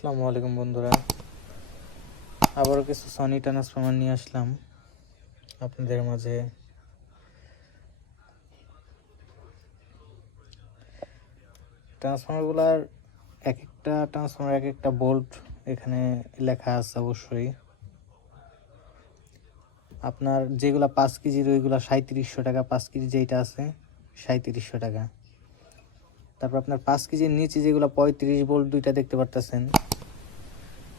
আসসালামু আলাইকুম বন্ধুরা, আবারও কিছু সনি ট্রান্সফর্মার নিয়ে আসলাম আপনাদের মাঝে। ট্রান্সফর্মারগুলার এক একটা ট্রান্সফর্মার এক একটা বোল্ট এখানে লেখা আছে। অবশ্যই আপনার যেগুলা 5 কেজির ওইগুলা 3700 টাকা, 5 কেজি যেইটা আছে 3700 টাকা। তারপর আপনার 5 কেজির নিচে যেগুলো 35 ভোল্ট দুইটা দেখতে পারতেছেন,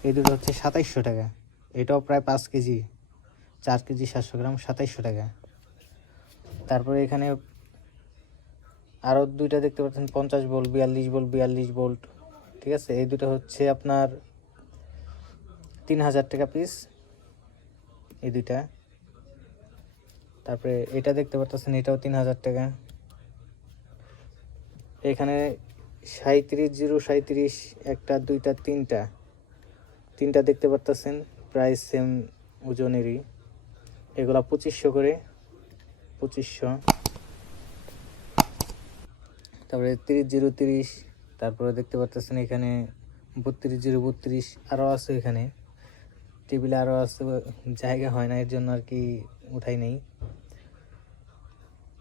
এই দুটো হচ্ছে 2700 টাকা। এটাও প্রায় 5 কেজি, 4 কেজি 700 গ্রাম, 2700 টাকা। তারপরে এখানে আরও দুইটা দেখতে পাচ্ছেন 50 ভোল্ট, 42 ভোল্ট, 42 ভোল্ট, ঠিক আছে। এই দুটো হচ্ছে আপনার 3000 টাকা পিস, এই দুইটা। তারপরে এটা দেখতে পাচ্ছেন, এটাও 3000 টাকা। এখানে 37 একটা, দুইটা, তিনটা দেখতে পাচ্ছেন, প্রাইস সেম ওজনেরই। এগুলা 2500 করে, 2500। তারপরে 30 তারপরে দেখতে পাচ্ছেন এখানে 32 আরও আছে। এখানে টেবিলে আরও আছে, জায়গা হয় না এর জন্য আর কি উঠাই নেই।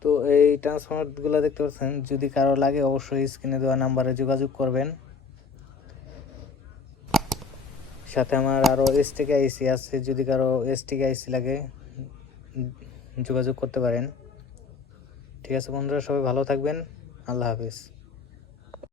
তো এই ট্রান্সফরমারগুলো দেখতে পাচ্ছেন, যদি কারো লাগে অবশ্যই স্ক্রিনে দেওয়া নাম্বারে যোগাযোগ করবেন। সাথে আমার আরও এসটিকে আইসি আছে, যদি কারো এসটিকে আইসি লাগে যোগাযোগ করতে পারেন। ঠিক আছে বন্ধুরা, সবাই ভালো থাকবেন। আল্লাহ হাফিজ।